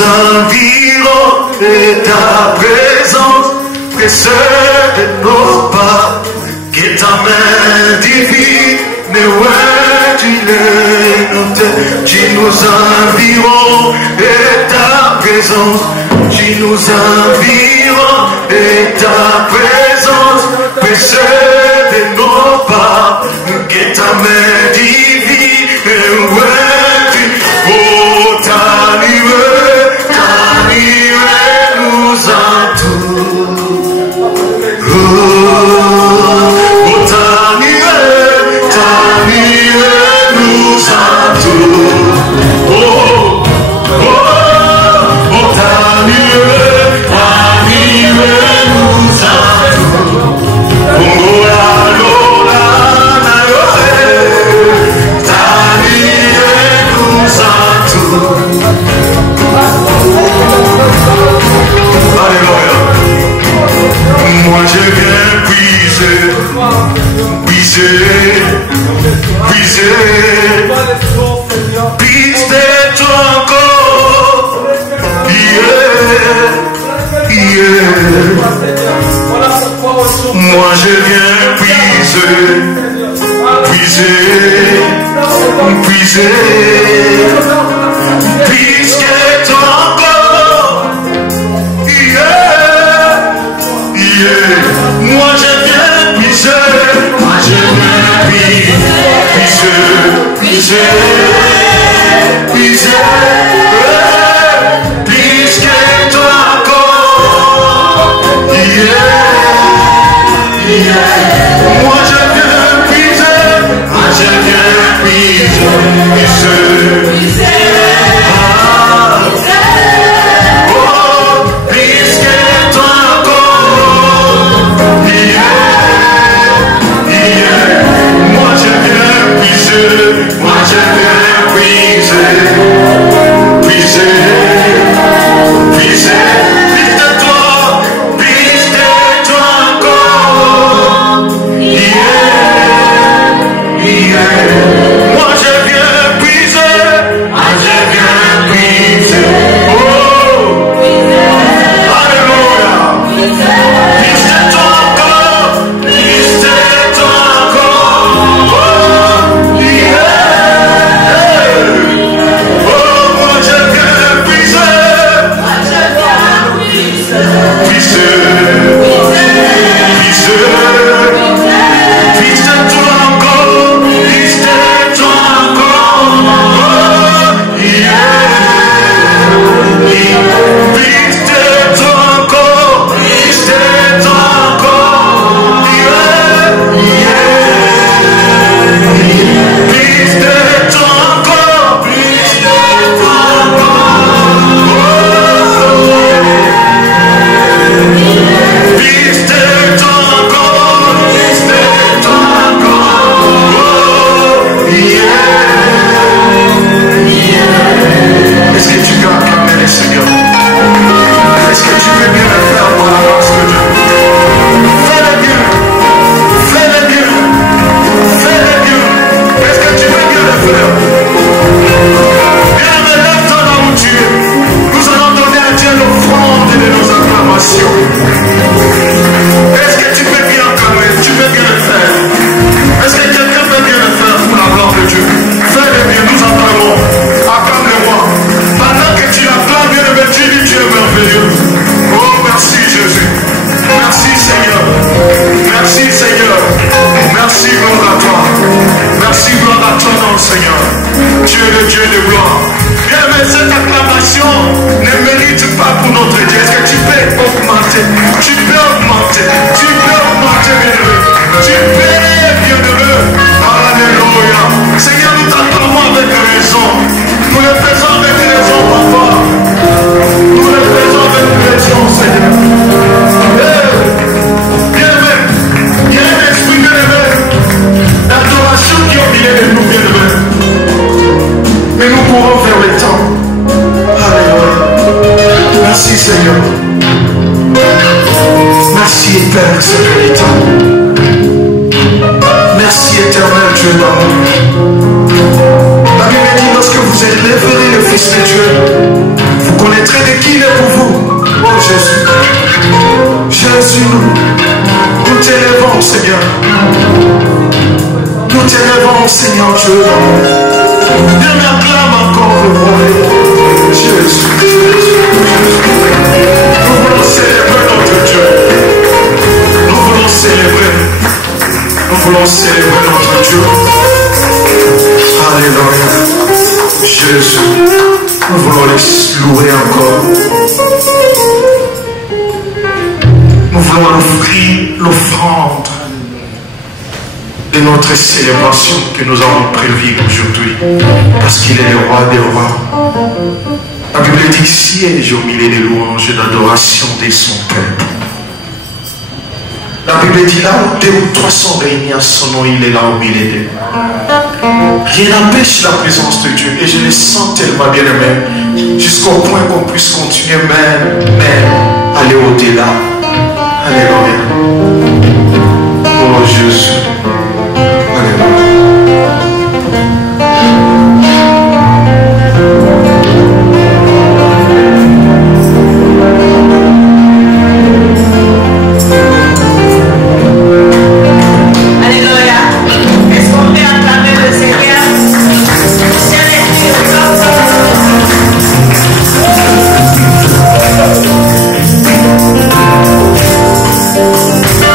environs et ta présence précède nos pas, que ta main divine ouais, tu les notes, tu nous environs et ta présence, tu nous environs et ta présence précède nos pas, que ta main divine ouais, tu nous moi je viens puiser, toi encore, moi je viens puiser, toi encore, moi je viens puiser, toi encore, moi je viens puiser, Seigneur, nous t'acclamons avec raison. Nous le faisons avec raison, papa. Nous le faisons avec raison, Seigneur. avec sa qualité. Merci éternel Dieu d'amour. La Bible dit lorsque vous êtes révélé le Fils de Dieu, vous connaîtrez de qui il est pour vous. Oh Jésus. Jésus, nous t'élèvons Seigneur. Nous t'élèvons Seigneur Dieu d'amour. Viens m'acclame encore le roi. Jésus. Nous voulons célébrer notre Dieu. Nous voulons célébrer. Nous voulons célébrer notre Dieu. Alléluia. Jésus. Nous voulons les louer encore. Nous voulons offrir l'offrande de notre célébration que nous avons prévue aujourd'hui. Parce qu'il est le roi des rois. La Bible dit siège au milieu des louanges et d'adoration de son peuple. La Bible dit là où 2 ou 3 sont réunis à son nom, il est là au milieu d'eux. Rien n'empêche la présence de Dieu. Et je le sens tellement bien aimé. Jusqu'au point qu'on puisse continuer même aller au-delà. Alléluia. Oh Jésus. Alléluia. Thank you.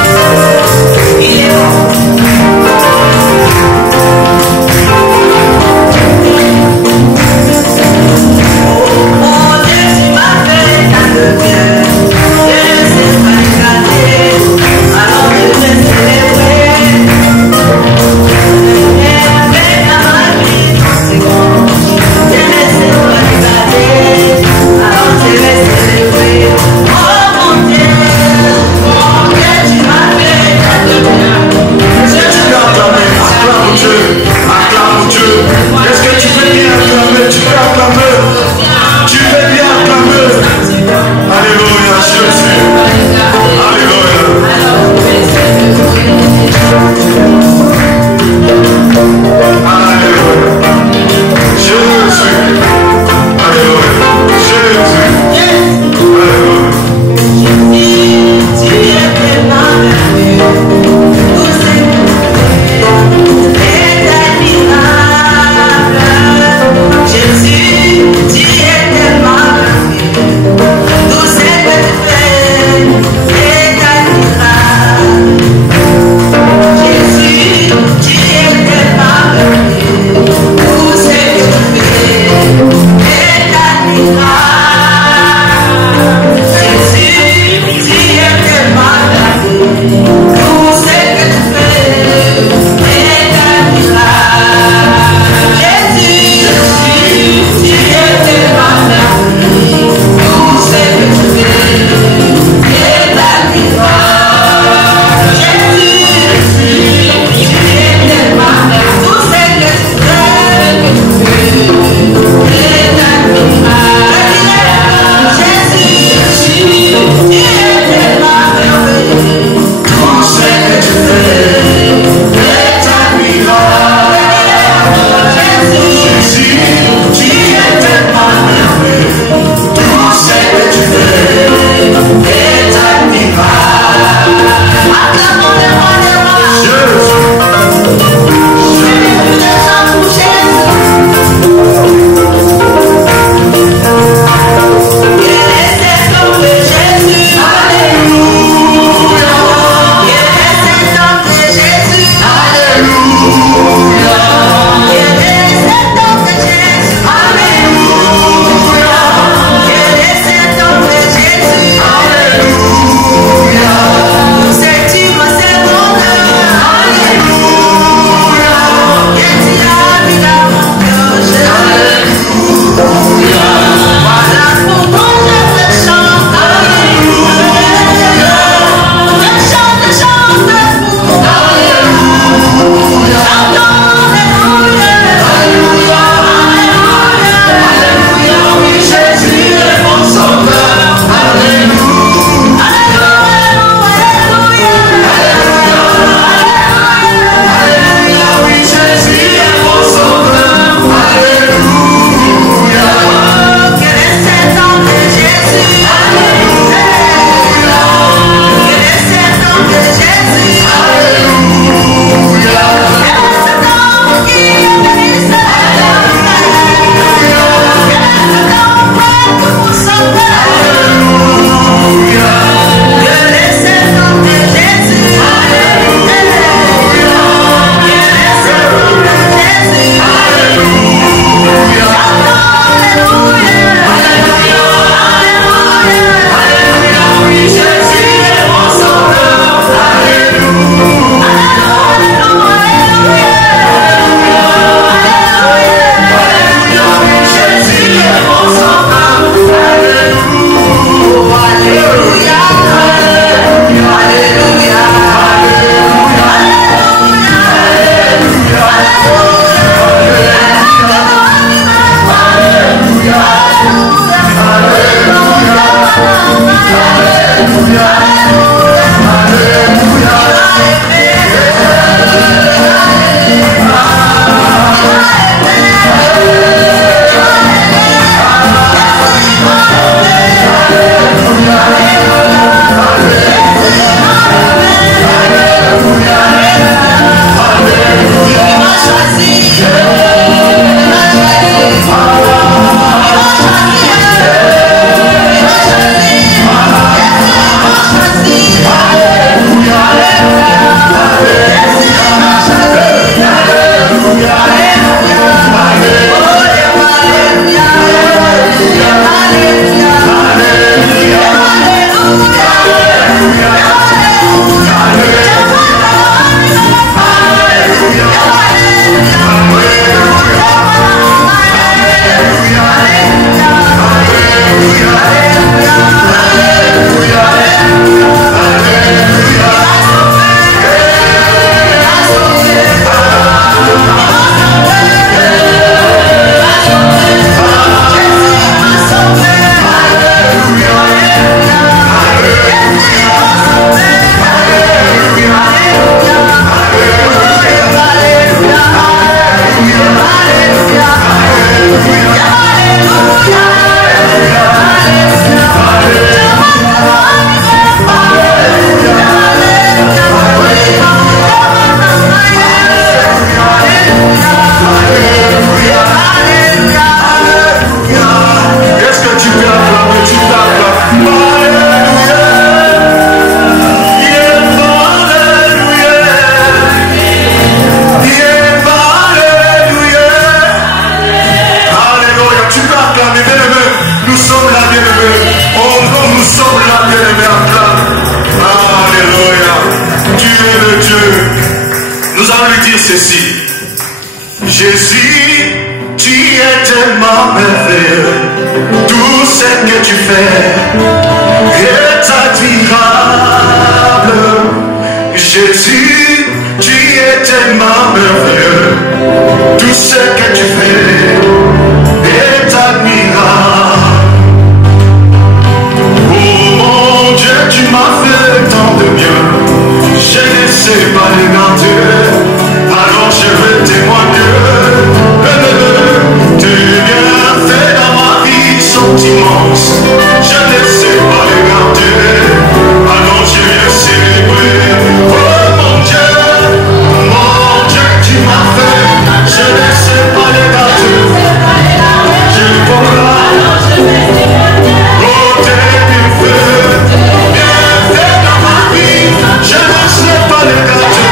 tu fais est admirable. Jésus, tu es tellement merveilleux. Tout ce que tu fais est admirable. Oh mon Dieu, tu m'as fait tant de bien. Je ne sais pas les garder. Alors je veux témoigner. Tes bienfaits dans ma vie sont immenses. Je ne sais pas les garder. Alors je viens célébrer. Oh mon Dieu, tu m'as fait. Je ne sais pas les garder. Je ne vois pas. Oh tes bienfaits dans ma vie. Je ne sais pas les garder.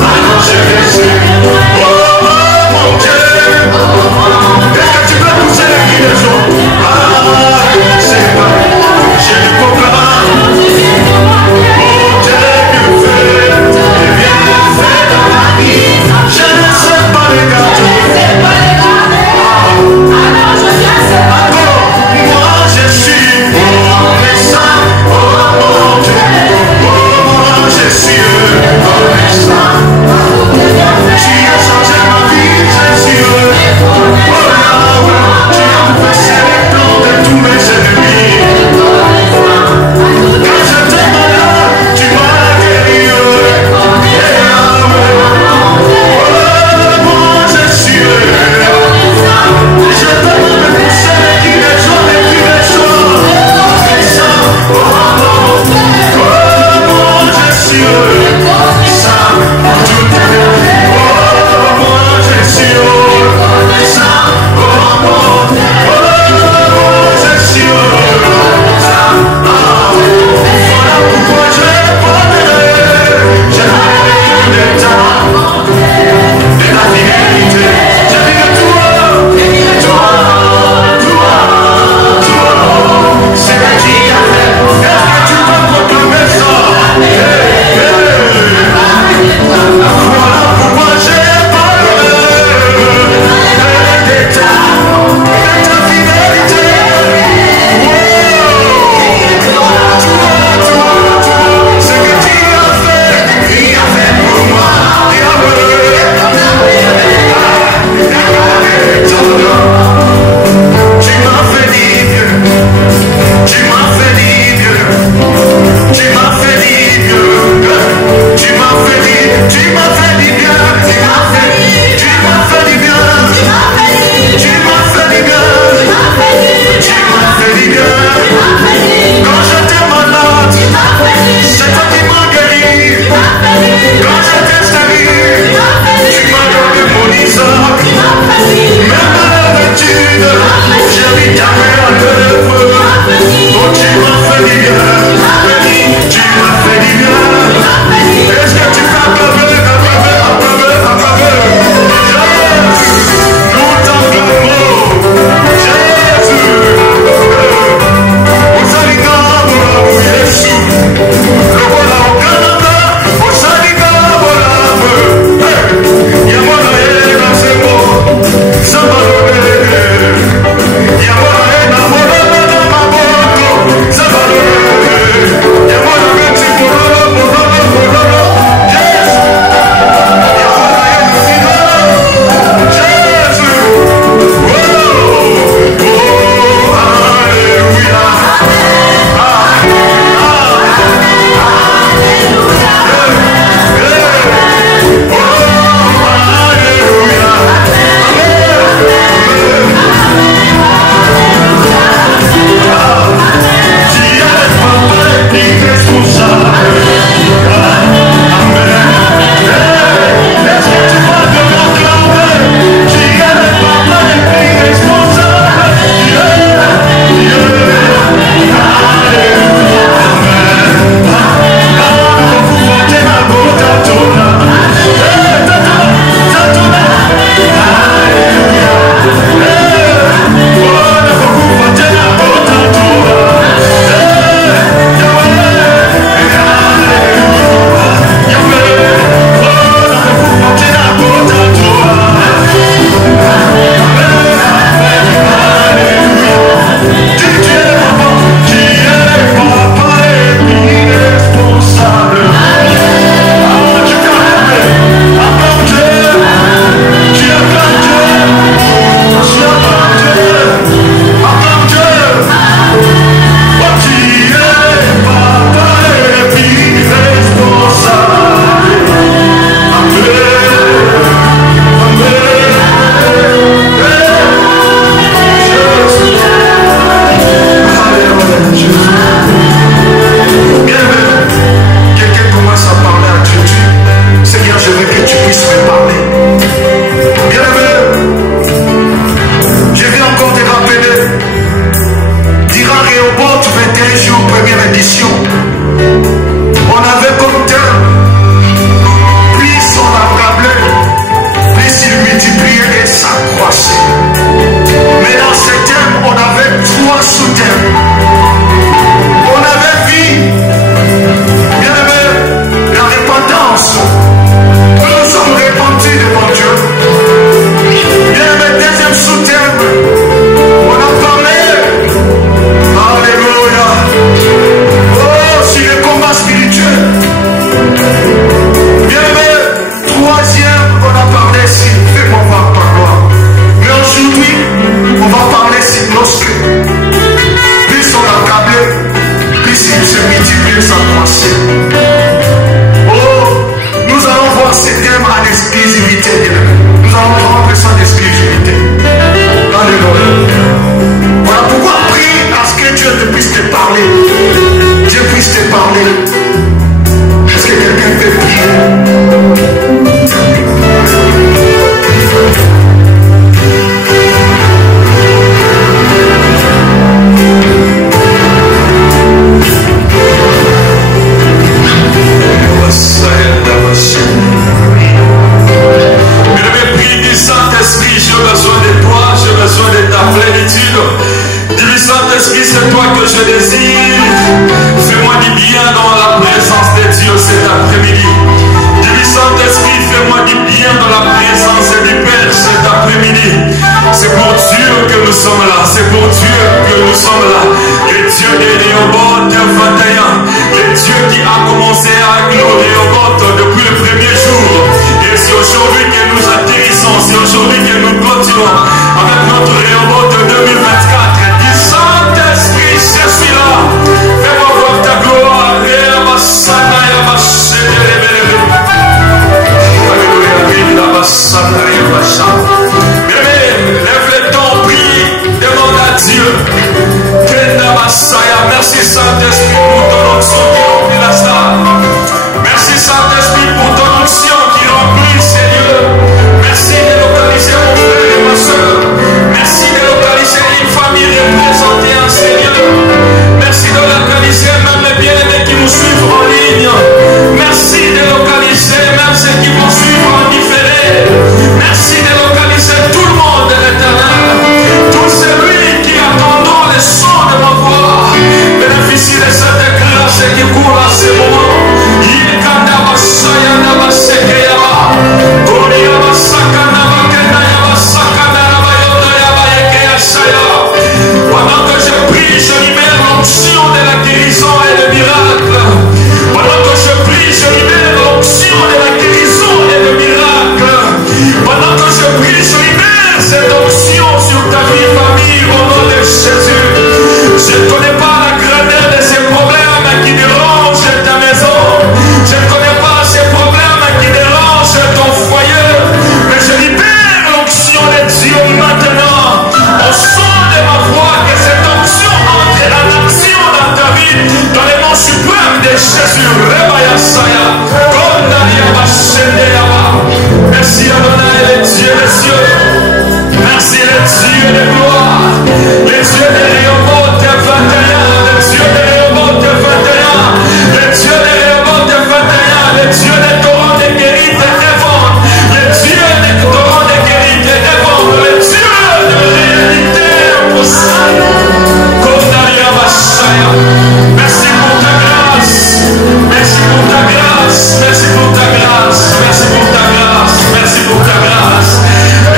Alors je viens célébrer. Oh mon Dieu. Est-ce que tu peux pousser les cris des gens? Merci pour ta grâce. Merci pour ta grâce. Merci pour ta grâce. Merci pour ta grâce. Merci pour ta grâce.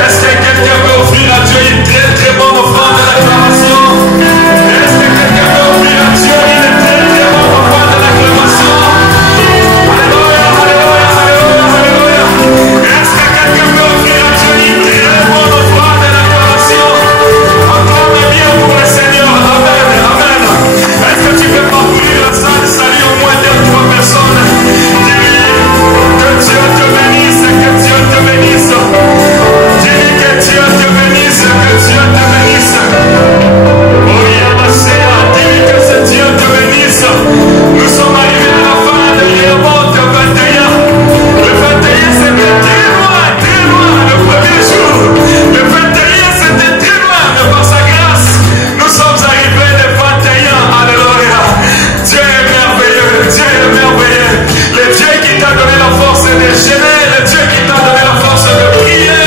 Est-ce que quelqu'un veut offrir à Dieu une très très bonne offrande de l'acclamation? Est-ce que quelqu'un veut offrir à Dieu une très très bonne offrande de l'acclamation? Alléluia, alléluia, alléluia, alléluia. Est-ce que quelqu'un veut offrir à Dieu une très bonne offrande de l'acclamation? Acclame bien pour le Seigneur. Amen, amen. Est-ce que tu peux parcourir la salle, saluer au moins 2-3 personnes? Dis-lui que Dieu te bénisse, que Dieu te bénisse. Dis-lui que Dieu te bénisse, que Dieu te bénisse. Oh Yabasea, dis-lui que ce Dieu te bénisse. Nous sommes arrivés à la fin de Yéremonte 21. Le 21 c'était très loin, le premier jour. Le 21 c'était très loin, mais par sa grâce, nous sommes arrivés le 21. Alléluia. Dieu est merveilleux, Dieu est merveilleux. Le Dieu qui t'a donné la force de gêner, le Dieu qui t'a donné la force de prier,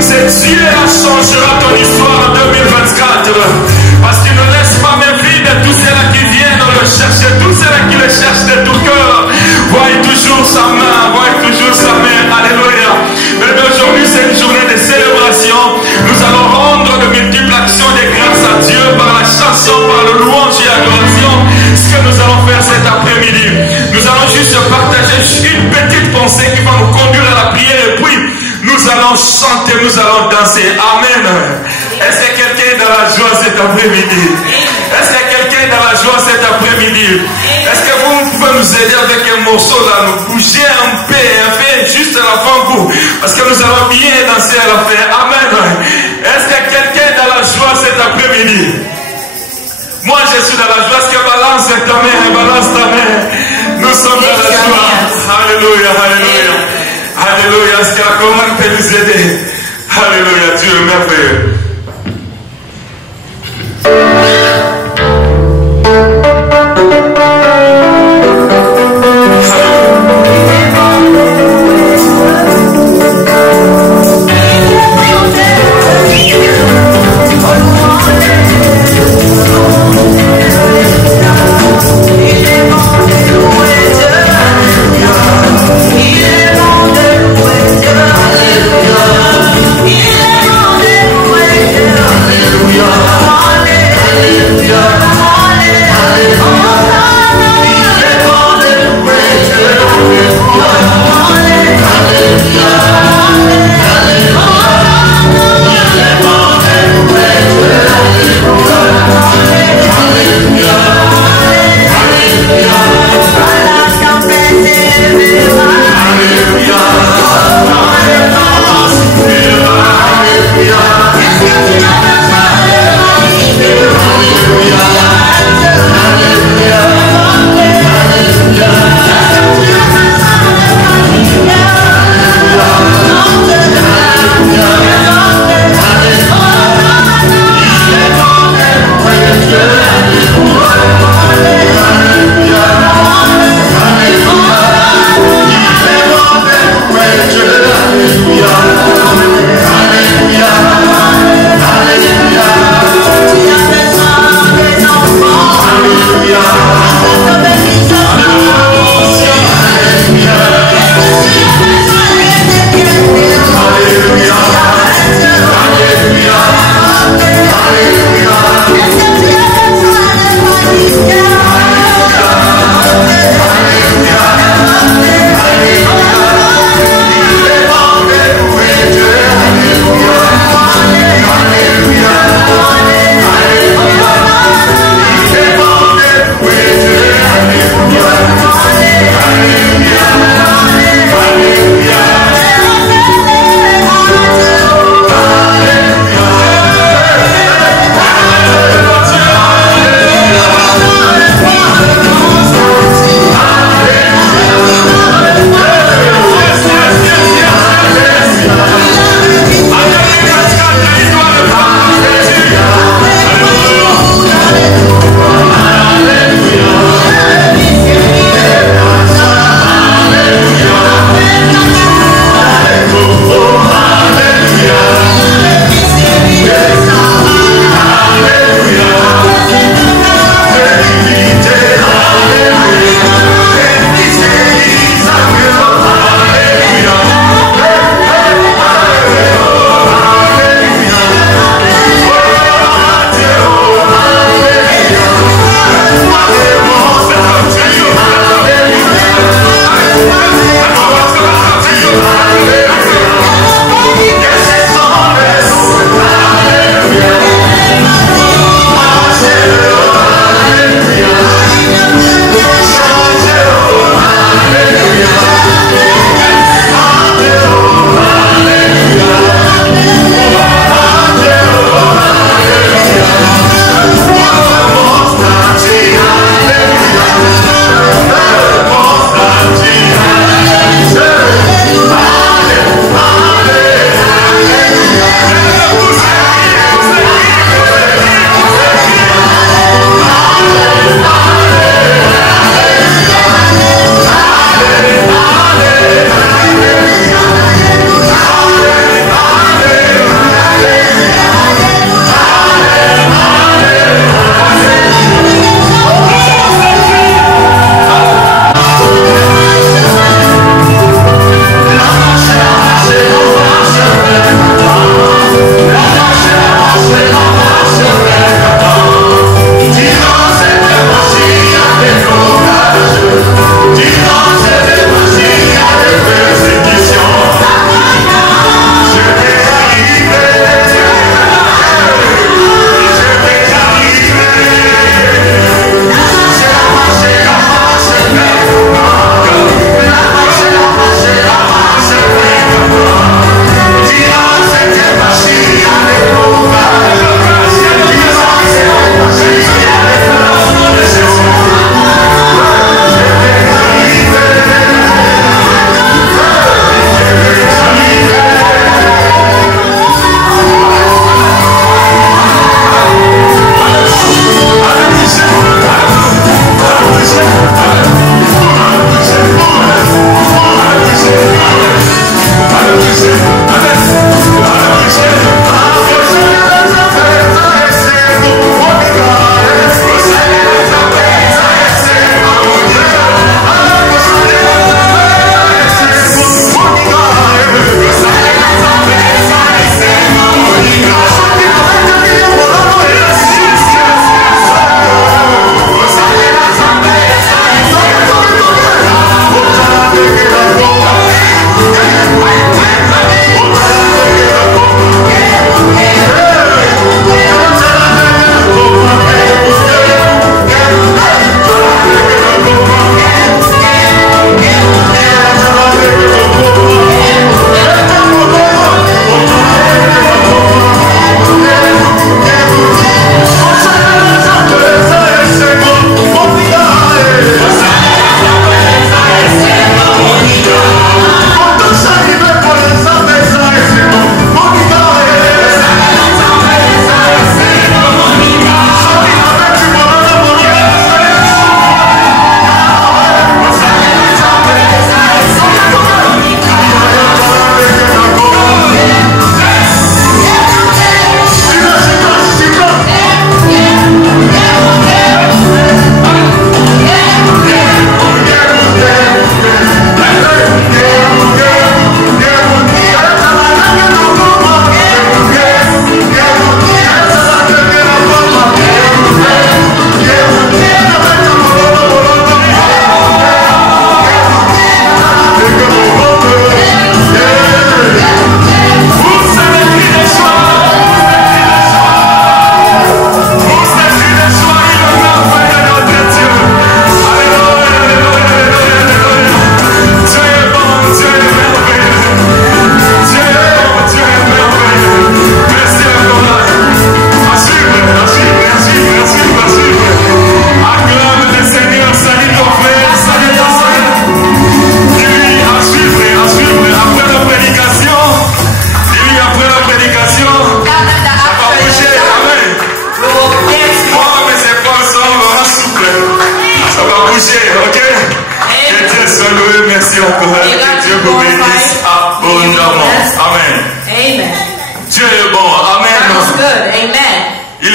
c'est Dieu-là changera ton histoire en 2024. Parce qu'il ne laisse pas mes vies de tous ceux-là qui viennent le chercher, tous ceux-là qui le cherchent de tout cœur. Voyez toujours sa main, voyez toujours sa main. Alléluia. Mais aujourd'hui, c'est une journée de célébration. Nous allons rendre de multiples actions de grâce à Dieu par la chanson, par le louange et l'adoration. Ce que nous allons faire cet après-midi, nous allons juste partager une petite pensée qui va nous conduire à la prière et puis nous allons chanter, nous allons danser. Amen. Est-ce que quelqu'un est dans la joie cet après-midi? Est-ce que quelqu'un est dans la joie cet après-midi? Est-ce que vous pouvez nous aider avec un morceau là, nous bouger un peu, juste à la fin bout, parce que nous allons bien danser à la fin. Amen. Est-ce que quelqu'un est dans la joie cet après-midi? Moi je suis dans la joie. Est-ce que balance ta main, balance ta main? Nous sommes dans la joie. Alléluia, alléluia. Alléluia. Est-ce que la commande peut nous aider? Alléluia. Dieu est merveilleux.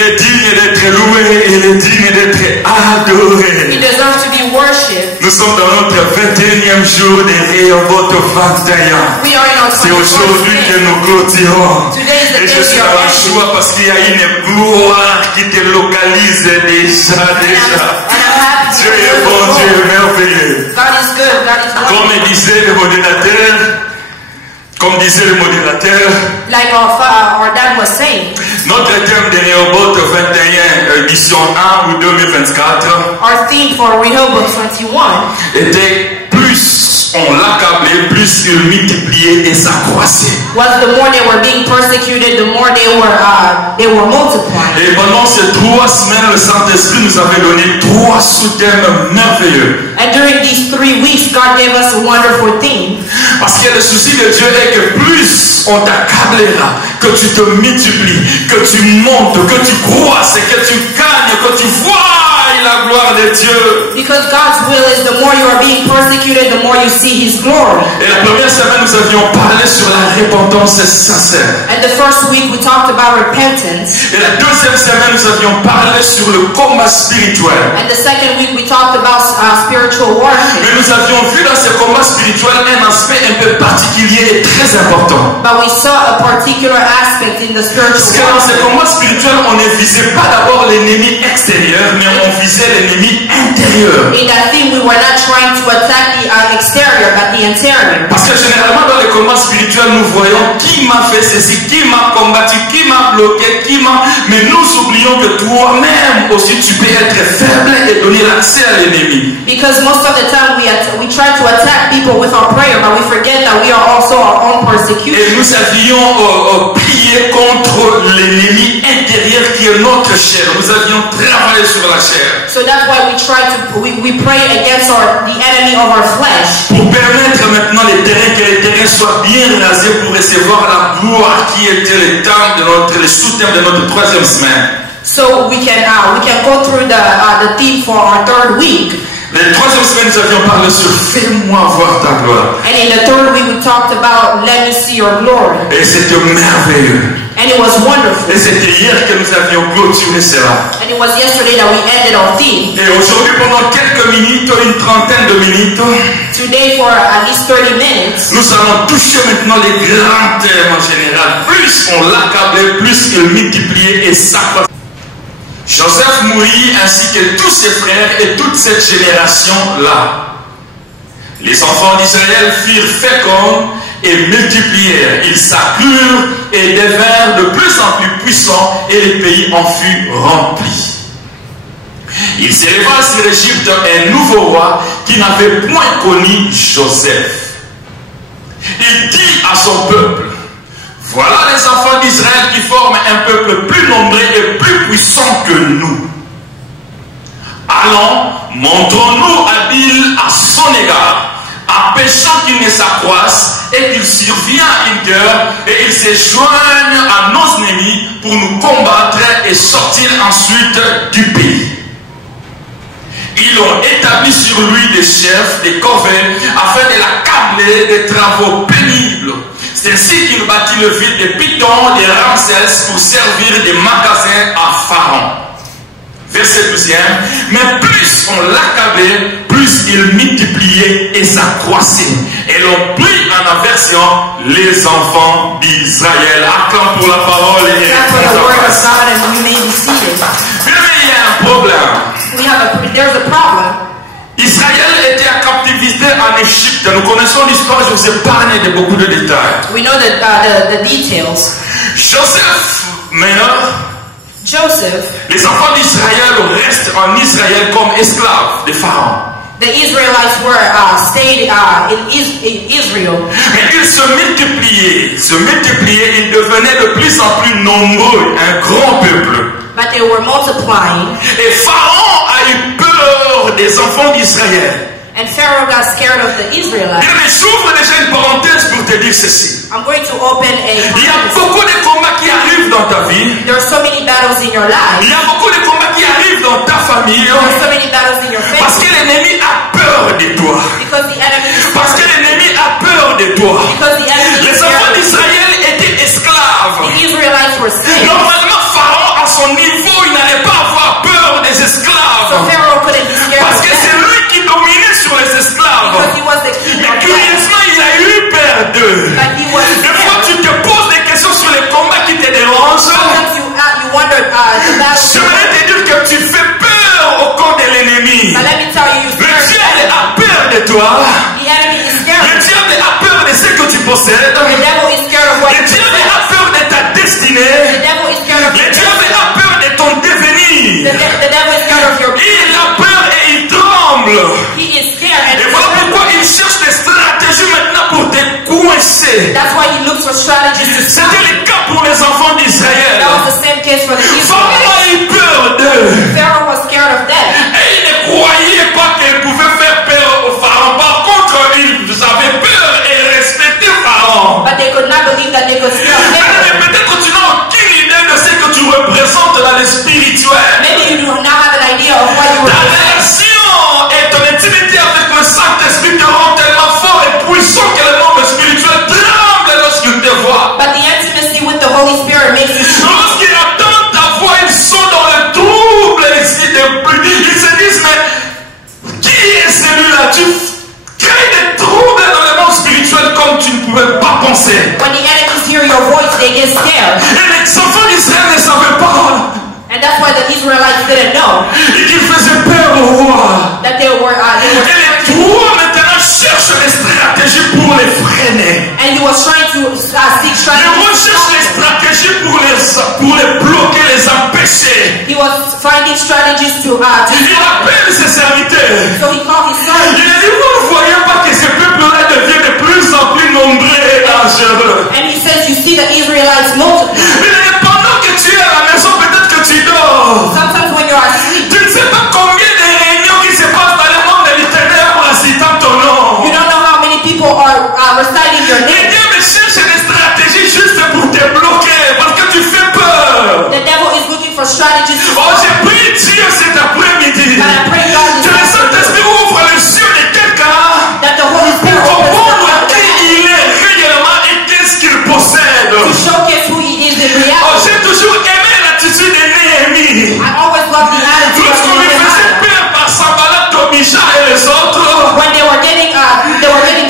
est digne d'être loué, il est digne d'être adoré. He deserves to be worshipped. Nous sommes dans notre 21e jour de Rehoboth 21. We are in our C'est aujourd'hui que nous clôturons. Today is the Et day je suis we dans are la ending. joie parce qu'il y a une gloire qui te localise déjà. And I'm happy Dieu to est bon, Dieu est merveilleux. God is good. God is Comme wonderful. disait le modérateur, Like our dad was saying, notre thème de Rehoboth 21, édition 1 ou 2024, our theme for Rehoboth 21 était plus on l'accablait, plus il multipliait et s'accroissait. was the more they were being persecuted, the more they were multiplying. Et pendant ces 3 semaines, le Saint-Esprit nous avait donné 3 sous-thèmes merveilleux. And during these 3 weeks, God gave us a wonderful theme. Parce que le souci de Dieu est que plus on t'accablera, que tu te multiplies, que tu montes, que tu croisses, que tu gagnes, que tu vois la gloire de Dieu. Because God's will is the more you are being persecuted, the more you see His glory. Et la première semaine, nous avions parlé sur la repentance sincère. And the first week we talked about repentance. Et la deuxième semaine, nous avions parlé sur le combat spirituel. And the second week we talked about spiritual warfare. Mais nous avions vu dans ce combat spirituel un aspect un peu particulier et très important. But we saw a particular aspect in the spiritual Parce que dans ce warfare. combat spirituel, on ne visait pas d'abord l'ennemi extérieur, mais on visait l'ennemi intérieur. In that theme, we were not trying to attack the exterior, but the interior. Parce que généralement dans les combats spirituels, nous voyons qui m'a fait ceci, qui m'a combattu, qui m'a bloqué, qui m'a... Mais nous oublions que toi-même aussi tu peux être faible et donner l'accès à l'ennemi. Because most of the time we try to attack people with our prayer, but we forget that we are also our own Et persecution. nous avions prié contre l'ennemi intérieur qui est notre chair. Nous avions travaillé sur la chair. So that's why we pray against the enemy of our flesh. Pour permettre maintenant que les terrains soient bien rasés pour recevoir la gloire qui était le sous-thème de notre 3e semaine. So we can go through the theme for our 3rd week. La 3e semaine, nous avions parlé sur fais-moi voir ta gloire. And in the 3rd week we talked about let me see your glory. Et c'était merveilleux. And it was wonderful. Et c'était hier que nous avions clôturé cela. And it was yesterday that we ended our theme. Et aujourd'hui, pendant quelques minutes, une trentaine de minutes, Today for at least 30 minutes, nous allons toucher maintenant les grands thèmes en général. Plus on l'accablait, plus il multipliait et s'accroissait. Joseph mourut ainsi que tous ses frères et toute cette génération-là. Les enfants d'Israël firent féconds et multiplièrent. Ils s'accrurent et devinrent de plus en plus puissants et le pays en fut rempli. Il s'éleva sur l'Égypte un nouveau roi qui n'avait point connu Joseph. Il dit à son peuple: voilà les enfants d'Israël qui forment un peuple plus nombreux et plus puissant que nous. Allons, montrons-nous habiles à son égard, empêchant qu'il ne s'accroisse et qu'il survienne une guerre et il se joigne à nos ennemis pour nous combattre et sortir ensuite du pays. Ils ont établi sur lui des chefs, des corvées, afin de l'accabler des travaux pénibles. C'est ainsi qu'il bâtit le ville de Python, de Ramsès, pour servir de magasin à Pharaon. Verset 12e. Mais plus on l'accablait, plus il multipliait et s'accroissait. Et l'on prit en aversion les enfants d'Israël. Acclame pour la parole et that's for the word of God, and we may be seated. mais il y a un problème. There's a problem. Israël était en captivité en Égypte. Nous connaissons l'histoire, je vous ai parlé de beaucoup de détails. We know the details. Joseph meurt. Joseph, Les enfants d'Israël restent en Israël comme esclaves de Pharaon. the Israelites stayed in Israel. Mais ils se multipliaient, ils devenaient de plus en plus nombreux, un grand peuple. But they were multiplying, Et Pharaon a eu peur des enfants d'Israël. and Pharaoh got scared of the Israelites. Mais j'ouvre déjà une parenthèse pour te dire ceci. I'm going to open Il y a a beaucoup de combats qui arrivent dans ta vie. There are so many battles in your Il life. y a beaucoup de combats qui arrivent dans ta famille. There are so many battles in your Parce que family. l'ennemi a peur de toi. Because the enemy is Parce que scared. l'ennemi a peur de toi. Because the enemy is Les enfants scared. d'Israël étaient esclaves. The Israelites were slaves. Normalement, Pharaon, à son niveau, le spirituel. Maybe you do not have an idea of what you were Ta doing. relation et ton intimité avec le Saint-Esprit te rend tellement fort et puissant que le monde spirituel tremble lorsqu'il te voit. But the intimacy with the Holy Spirit makes you strong. Lorsqu'ils entendent ta voix, ils sont dans le trouble. Ils se disent, mais qui est celui-là? Tu crées des troubles dans le monde spirituel comme tu ne pouvais pas penser. When the enemies hear your voice, they get scared. Et les enfants d'Israël ne savaient pas. And that's why the Israelites didn't know Et qu'ils faisaient peur au roi. that they were Et les rois maintenant cherchent des stratégies pour les freiner. and he was trying to seek Les rois cherchent des stratégies pour les bloquer, les empêcher. He was finding strategies to Il appelle ses serviteurs. so he called his Il son a dit, vous ne voyez pas que ce peuple-là devient de plus en plus nombreux et dangereux. and he says, you see the Israelites multiply. Il a dit, pendant que tu es à la maison, peut-être que tu dors. Sometimes when you're asleep, Tu ne sais pas combien de réunions qui se passent dans le monde de l'Éternel pour citant ton nom. you don't know how many people are reciting your Et name. Dieu me cherche des stratégies juste pour te bloquer parce que tu fais peur. The devil is looking for strategies to Oh, j'ai prié Dieu cet après-midi. and I pray God Que le Saint-Esprit ouvre les yeux de quelqu'un that the Holy Spirit pour opens comprendre the qui il est réellement et qu'est-ce qu'il possède. to showcase who he is in Oh, reality. j'ai toujours aimé l'attitude de Néhémie. I always loved the attitude of Lorsqu'on lui faisait Nehemiah. peur par Sanballat, Tobija et les autres, When they were getting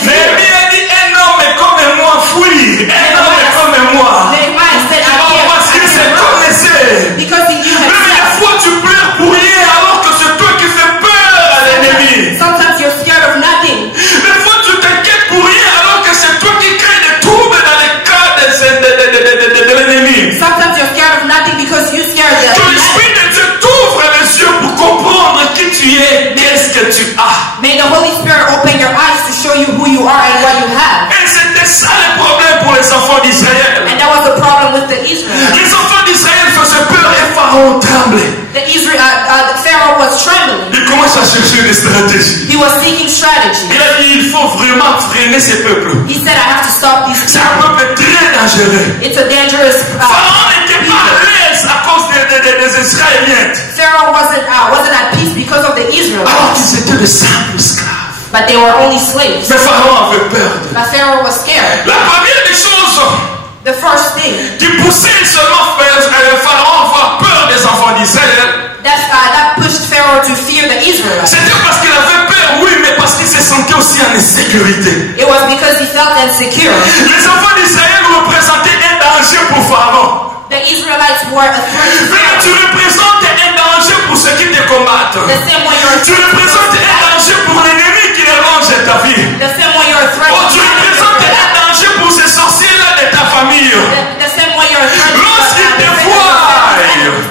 fear. Néhémie a dit un homme comme moi fuit. Un homme comme moi. Nehemiah said, I Oh, parce qu'il se can't connaissait. because he knew Mais des himself. fois tu pleures pour rien alors que c'est toi qui fais peur à l'ennemi. Sometimes you're scared of nothing. Des fois tu t'inquiètes pour rien alors que c'est toi qui crée des troubles dans les cas de l'ennemi. Sometimes you're scared of nothing because you scared Que the l'Esprit de Dieu t'ouvre les yeux pour comprendre qui tu es, qu'est-ce que tu as. May the Holy Spirit open your eyes to show you who you are and what you have. Et c'était ça le problème pour les enfants d'Israël. And that was the problem with the Israelites. Les enfants d'Israël faisaient peur et Pharaon tremblait. The Pharaoh was trembling. Il commence à chercher des stratégies. He was seeking strategy. Il a dit, il faut vraiment freiner ces peuples. He said, I have to stop these C'est un people. peuple très dangereux. It's a dangerous Pharaon n'était pas à l'aise à cause des Israéliens. Pharaoh wasn't at peace because of the Israelites, Alors qu'ils étaient de simples esclaves. but they were only slaves. Mais Pharaon avait peur d'eux. But Pharaoh was scared. La première des choses The first thing qui poussait seulement Pharaon à avoir peur des enfants d'Israël, that pushed Pharaoh to fear the Israelites. c'était parce qu'il avait peur, oui, mais parce qu'il se sentait aussi en insécurité. It was because he felt insecure. Les enfants d'Israël représentaient un danger pour Pharaon. The Israelites were a threat to Mais Pharaoh. tu représentes un danger pour ceux qui te combattent. The same way you're a Tu threat to représentes those who un fight. danger pour l'ennemi qui dérange ta vie. The same way you're a threat Oh, to tu représentes un danger pour ces sorciers-là de ta famille. the same way you're a threat to Lorsqu'ils te the voient,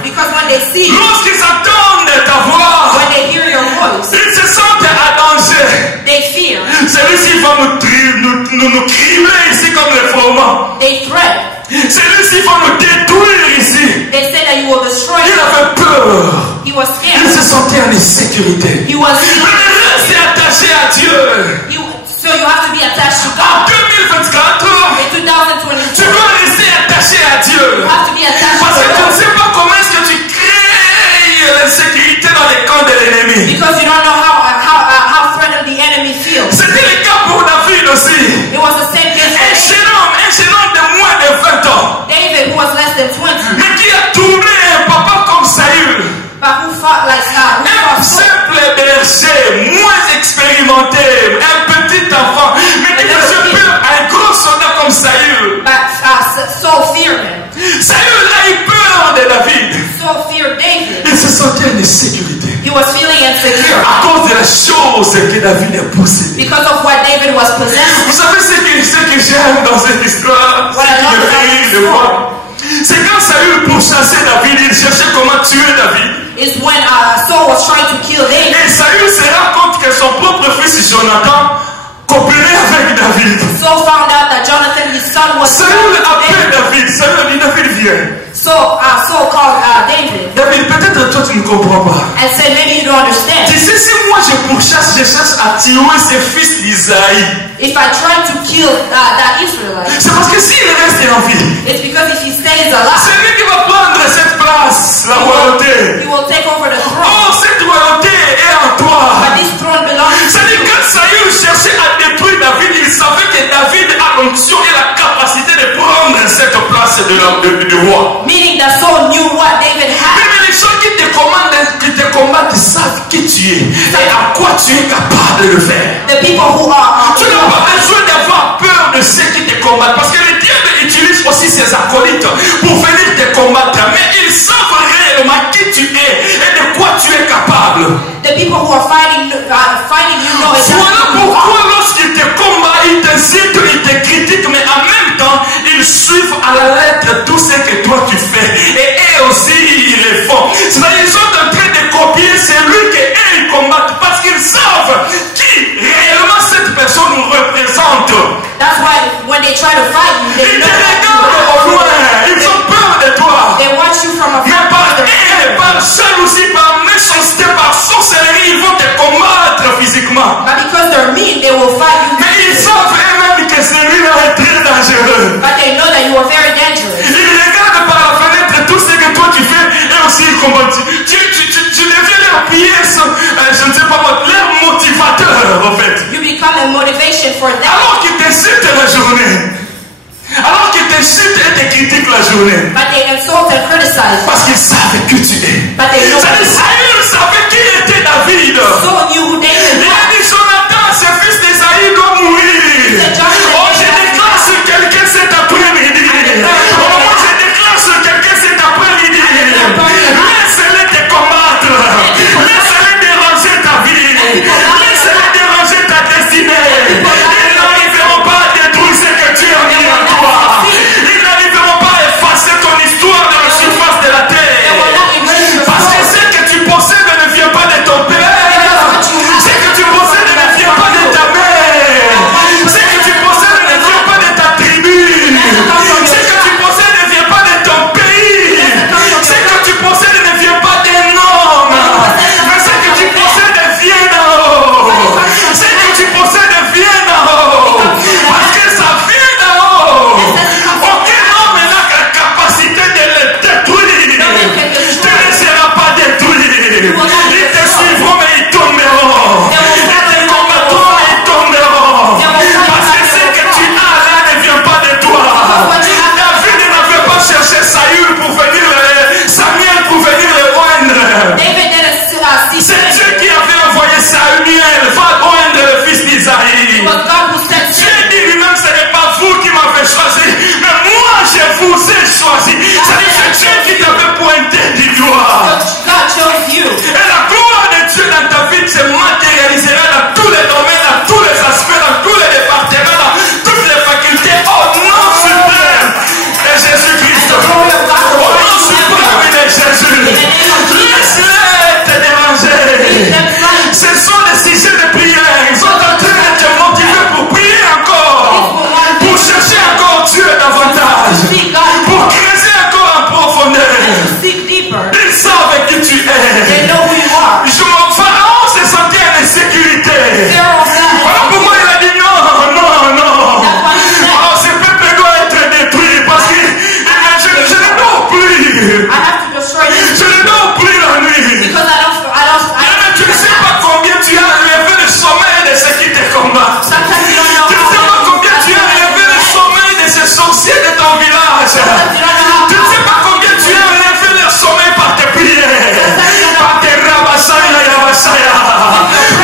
because when they see you, lorsqu'ils entendent ta voix, when they hear your voice, ils se sentent à danger. they fear. Celui-ci va nous cribler ici comme le froment. They threat. Celui-ci va nous détruire ici. They say that you will destroy Il them. avait peur. He was Il scared. se sentait en insécurité. He was Mais reste attaché à Dieu. so you have to be attached to En God. 2024, In tu 2022, dois rester attaché à Dieu. you have to be attached Parce que tu ne to sais pas comment est-ce que tu crées l'insécurité dans les camps de God l'ennemi. because you don't know how threatened the enemy feels. C'était le cas pour David aussi. It was the same case for Un jeune homme de moins de 20 ans, David, who was less than 20, mais qui a tourné un papa comme Saül. but who fought like Un simple berger, moins expérimenté, un petit enfant, mais qui faisait peur à un gros soldat comme Saül. Saul feared him. Saül a eu peur de David. Saul feared David. Il se sentait en insécurité He was feeling insecure à cause de la chose que David a possédée. because of what David was possessing. Vous savez ce que j'aime dans cette histoire, ce qui me fait rire de moi, c'est quand Saül pourchassait David, il cherchait comment tuer David. Is when Saul was trying to kill David. Et Saül se rend compte que son propre fils Jonathan coopérait avec David. Saul found out that Jonathan, his son, was Saül appelle David. Saül dit, David viens. Saul called David David, peut-être toi tu ne comprends pas. and said, maybe you don't understand. Tu sais, si moi je cherche à tuer ses fils d'Isaïe, If I try to kill that Israelite, c'est parce que s'il reste en vie, it's because if he stays alive, c'est lui qui va prendre cette place la royauté. You will take over the throne. Oh, cette royauté est en toi. But this throne belongs to C'est-à-dire you. que Saül cherchait à détruire David, il savait que David a l'onction et la capacité de prendre cette place du roi. Meaning that Saul knew what David had. Mais les gens qui te combattent savent qui tu es et à quoi tu es capable de faire. The people who are Tu n'as pas besoin d'avoir peur de ceux qui te combattent parce que le diable utilise aussi ses acolytes pour venir te combattre. Mais ils savent réellement qui tu es et de quoi tu es capable. the people who are fighting you know exactly Voilà who you pourquoi are. lorsqu'ils te combattent, ils t'incitent, ils te critiquent, mais en même temps, ils suivent à la lettre tout ce que toi tu fais. Et eux aussi, ils le font. C'est-à-dire qu'ils sont en train de copier celui qu'eux ils combattent parce qu'ils savent qui réellement cette personne nous représente. That's why when they try to fight you, they Ils te know regardent au loin, ils ont peur de toi. they watch you from Mais afar. par haine, par jalousie, par méchanceté, par sorcellerie, ils vont te combattre physiquement. But because they're mean, they will fight you. Mais ils savent eux-mêmes que celui-là est très dangereux. But they know that you are very dangerous. Ils regardent par la fenêtre tout ce que toi tu fais et aussi ils combattent. Tu deviens leur pièce, je ne sais pas moi, leur motivateur en fait. You become a motivation for them. Alors qu'ils t'insultent la journée. Alors qu'ils t'insultent et te critiquent la journée. But they insult and criticize. Parce qu'ils savent que tu es. But they know C'est-à-dire, Saül savait qui était David. Saul knew who David Il was. a dit Jonathan, ce fils d'Esaïe doit mourir. Oh, je déclare sur quelqu'un cet après-midi. Oh, moi je déclare sur quelqu'un cet après-midi. Laisse-les te combattre. Laisse-les déranger ta vie. Laisse-les déranger ta destinée. Ils n'arriveront pas à détruire ce que tu as mis en toi. Ils n'arriveront pas à effacer ton histoire de la surface de la terre. Parce que ce que tu possèdes ne vient pas de ton père. Ce que tu possèdes ne vient pas de ta mère. Ce que tu possèdes ne vient pas de ta tribu. Ce que tu possèdes ne vient pas de ton pays. Ce que tu possèdes ne vient pas d'un homme. Mais ce que tu possèdes vient d'en haut. Ce que tu possèdes vient d'en haut. Parce que ça vient d'en haut. Aucun homme n'a la capacité de le détruire. Tu ne seras pas détruit. Ils te suivront mais ils tomberont. Ils te combattront mais ils tomberont. Parce que ce que tu as là ne vient pas de toi. David n'avait pas cherché Saül pour venir Samuel pour venir le oindre. David didn't see C'est Samuel. Dieu qui avait envoyé Samuel, va oindre le fils d'Isaïe. It was God who sent Dieu Samuel. dit lui-même, ce n'est pas vous qui m'avez choisi, mais moi je vous ai choisi. C'est-à-dire que c'est Dieu qui t'avait pointé du doigt. God chose you. Et la gloire de Dieu dans ta vie se matérialisera dans tous les domaines, dans tous les aspects, dans tous les départements, dans toutes les facultés, au nom suprême de Jésus-Christ. Au nom suprême de Jésus. Laisse-les te déranger. Ce sont des sujets de prière. Ils sont en train de te motiver pour prier encore, pour chercher encore Dieu davantage, Seek God pour creuser encore en profondeur. seek deeper. Ils savent qui tu They es. know who you are. Pharaon se sentait en insécurité. Pharaoh Voilà God. pourquoi il a dit non, non, non. That's why he said, Oh, ce peuple doit être détruit parce que je ne dors plus. I have to destroy this Je ne dors plus la nuit. because Mais tu ne sais pas combien tu as relevé le sommeil de ceux qui te combattent. sometimes you don't know Tu ne sais pas combien tu as relevé le sommeil de ces sorciers de ton village. Tu ne sais pas combien tu as relevé leur sommeil par tes prières, par tes rabassaya yabasaya,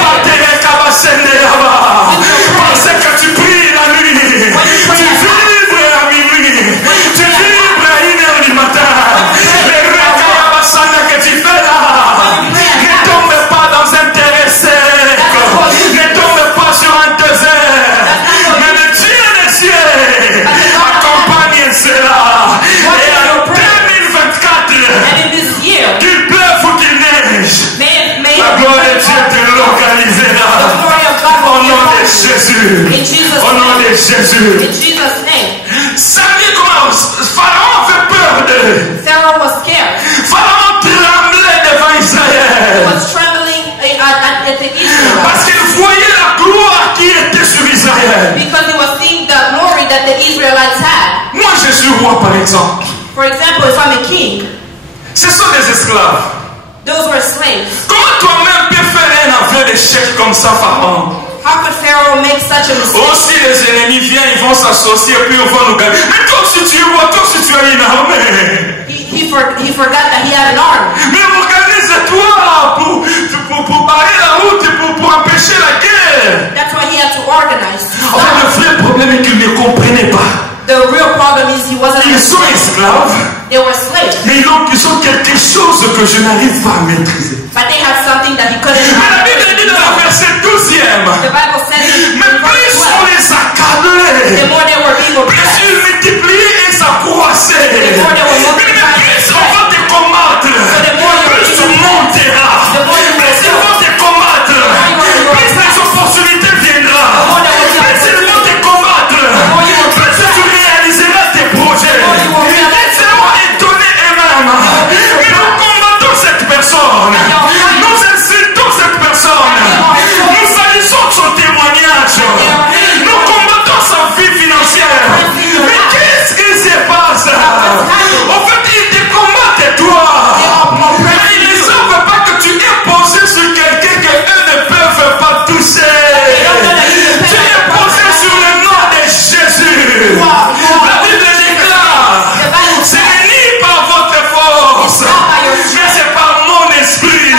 par tes rekabasende yaba. Parce que tu pries la nuit, tu vibres à minuit, tu vibres à 1h du matin. Les rekabasana que tu fais là, ne tombe pas dans un terrain sec, ne tombe pas sur un désert, mais le Dieu des cieux accompagne cela. Et en 2024, and in this year, qu'il pleuve ou qu'il neige, may la gloire de Dieu te localisera. the glory of God Au will nom de be upon you. Jésus. In Jesus' Au nom name. de Jésus. In Jesus' name. Samuel commence. Pharaon avait peur de. Pharaoh was scared. Pharaon tremblait devant He Israël. was trembling at the Israelites Parce qu'il voyait la gloire qui était sur Israël. because he was seeing the glory that the Israelites had. Moi, je suis roi, par exemple. For example, if I'm a king, Ce sont des esclaves. Those were slaves. Comment toi-même peux faire un aveu d'échec comme ça, Pharaon? How could Pharaoh make such a mistake? Aussi les ennemis viennent, ils vont s'associer et puis ils vont nous gagner. Mais toi aussi tu vois, toi aussi tu as une armée. He forgot that he had an army. Mais organise-toi pour barrer la route et pour empêcher la guerre. That's why he had to organize. En fait, le vrai problème est qu'il ne comprenait pas. The real problem is he wasn't. Ils sont esclaves, They were slaves, mais ils ont quelque chose que je n'arrive pas à maîtriser. but they had something that he couldn't. Mais la Bible dit dans la verset 12e, The Bible says mais in plus verse on 12, les accablait, the more they were being plus oppressed, ils multipliaient et s'accroissaient. Mais plus on va te combattre, plus tu monteras, plus ils vont te combattre, plus les opportunités viendront, plus ils vont te combattre, plus tu réaliseras tes projets. Ils seront étonnés eux-mêmes. Mais nous combattons cette personne, nous insultons cette personne, nous salissons son témoignage, nous combattons sa vie financière. Mais qu'est-ce qui se passe? En fait, ils te combattent toi. Mais ils ne savent pas que tu es posé sur quelqu'un que eux ne peuvent pas toucher. Tu es posé sur le nom de Jésus. La Bible déclare, ce n'est ni par votre force, mais c'est par mon esprit.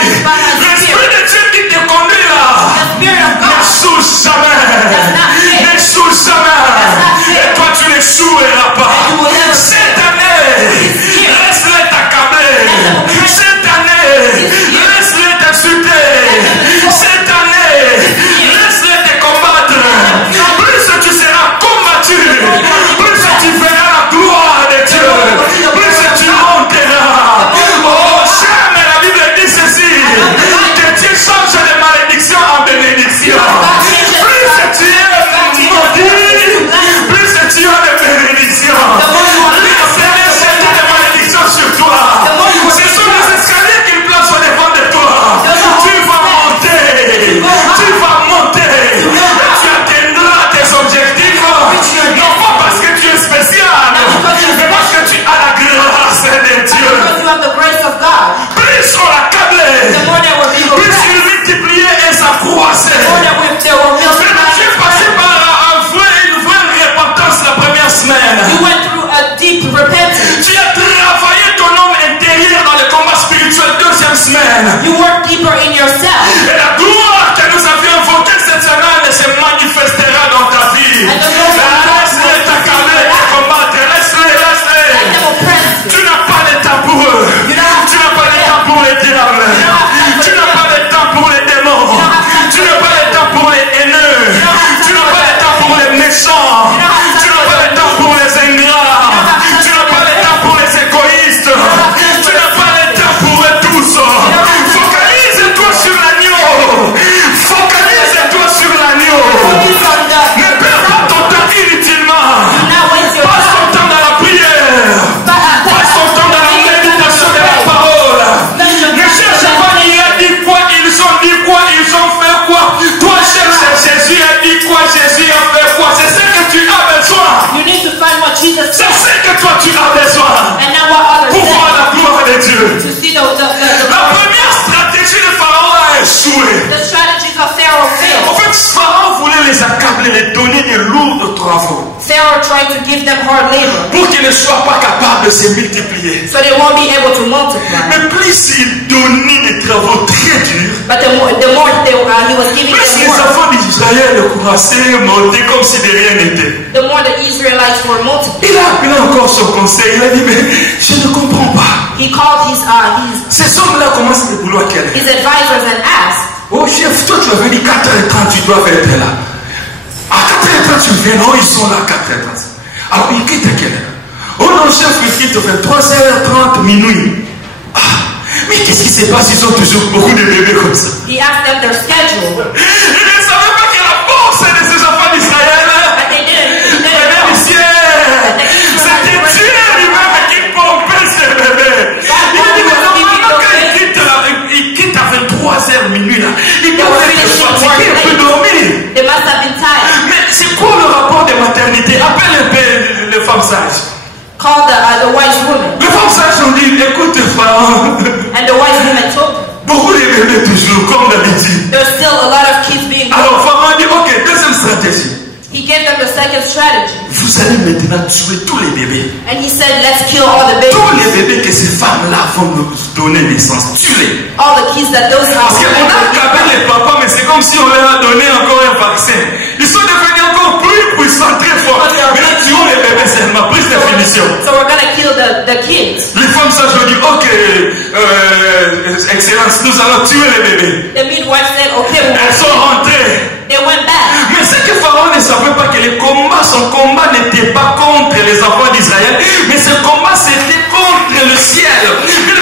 L'esprit de Dieu qui te conduit là n'échoue jamais. N'échoue jamais. Et toi tu n'échoueras pas. Cette année, laisse-les t'accabler. Cette année, laisse-les t'insulter. Cette année, laisse-les te combattre. Plus tu seras combattu, plus tu verras la gloire de Dieu, plus tu monteras. Oh, jamais la Bible dit ceci, que Dieu change de malédiction en bénédiction. Plus tu es maudit, plus tu as de bénédiction. Laisse-les jeter des malédictions sur toi. Ce sont les escaliers qu'il place au devant de toi. Tu vas monter, tu vas monter, et tu atteindras tes objectifs. Non pas parce que tu es spécial, mais parce que tu as la grâce de Dieu. because you have the grace of God. Plus on l'accablait, The more they were being plus oppressed, il multipliait et s'accroissait. the more they were Mais tu es passé multiplying. par une vraie repentance la première semaine. You went through a deep repentance. Tu as travaillé ton homme intérieur dans le combat spirituel deuxième semaine. You work deeper in yourself. Et la gloire que nous avions invokée cette semaine se manifestera dans ta vie. Laisse-les t'accabler, te combattre. Laisse-les. Let them oppress you. Tu n'as pas de temps pour eux. Tu n'as pas de temps pour les diables. Tu n'as pas de temps pour les démons. Tu n'as pas de temps pour les haineux. Tu n'as pas de temps pour les méchants. Tu n'as pas de temps pour les ingrats. Tu n'as pas de temps pour les égoïstes. Tu n'as pas de temps pour eux tous. Focalise-toi sur l'agneau. Focalise-toi sur l'agneau. Focus on Ne perds pas ton temps inutilement. not waste your Passe time. ton temps dans la prière. Passe ton temps dans la méditation de la parole. Ne cherche pas il a dit quoi, ils ont dit quoi, ils ont fait quoi. Toi cherche Jésus a dit quoi, Jésus a fait quoi. C'est ce que tu as besoin. You need to find what Jesus C'est said ce que toi tu as besoin and not what others pour voir said. la gloire de Dieu. To see the La première stratégie de Pharaon a échoué. strategies of Pharaoh failed. En fait, Pharaon voulait les accabler, les donner des lourds travaux Pharaoh tried to give them hard labor pour qu'ils ne soient pas capables de se multiplier. so they won't be able to multiply. Mais plus il donnait des travaux très durs, But the more he was giving plus them les more, enfants d'Israël croissaient, montaient comme si de rien n'était. the more the Israelites were multiplied. Il a appelé encore son conseil. Il a dit, mais je ne comprends pas. He called Ces hommes-là commencent le boulot à quelle heure? his advisors and asked, Oh chef, toi tu avais dit 4h30, tu dois être là. À 4h30 tu viens, non, ils sont là à 4h30. Alors ils quittent à quelle heure? Oh non, chef, ils quittent vers 3h30, minuit. Ah, mais qu'est-ce qui se passe? Ils ont toujours beaucoup de bébés comme ça. he asked them their schedule, Ils ne savaient pas que la force de ces enfants d'Israël, but they didn't. c'était Dieu lui-même qui pompait ces bébés. Il a dit, mais normalement quand ils quittent à 23h minuit là, ils doivent être fatigués, ils peuvent dormir. They must have been tired. Mais c'est quoi le rapport de maternité? Appelle un peu les femmes sages. Called the wise woman. Les femmes sages ont dit, écoute Pharaon, va tuer tous les bébés. And he said, let's kill all the babies. Tous les bébés que ces femmes-là vont nous donner naissance, tue-les. All the kids that those Parce houses qu'on a capé les papas, mais c'est comme si on leur a donné encore un vaccin. Ils sont devenus encore plus puissants, très forts. Mais tuons les bébés, c'est ma prise de définition. So we're going to kill the kids. Les femmes sages me disent, ok, Excellence, nous allons tuer les bébés. The midwife said, okay, we'll Elles sont rentrées. They went back. Mais c'est que Pharaon ne savait pas que son combat n'était pas contre les enfants d'Israël, mais ce combat c'était contre le ciel.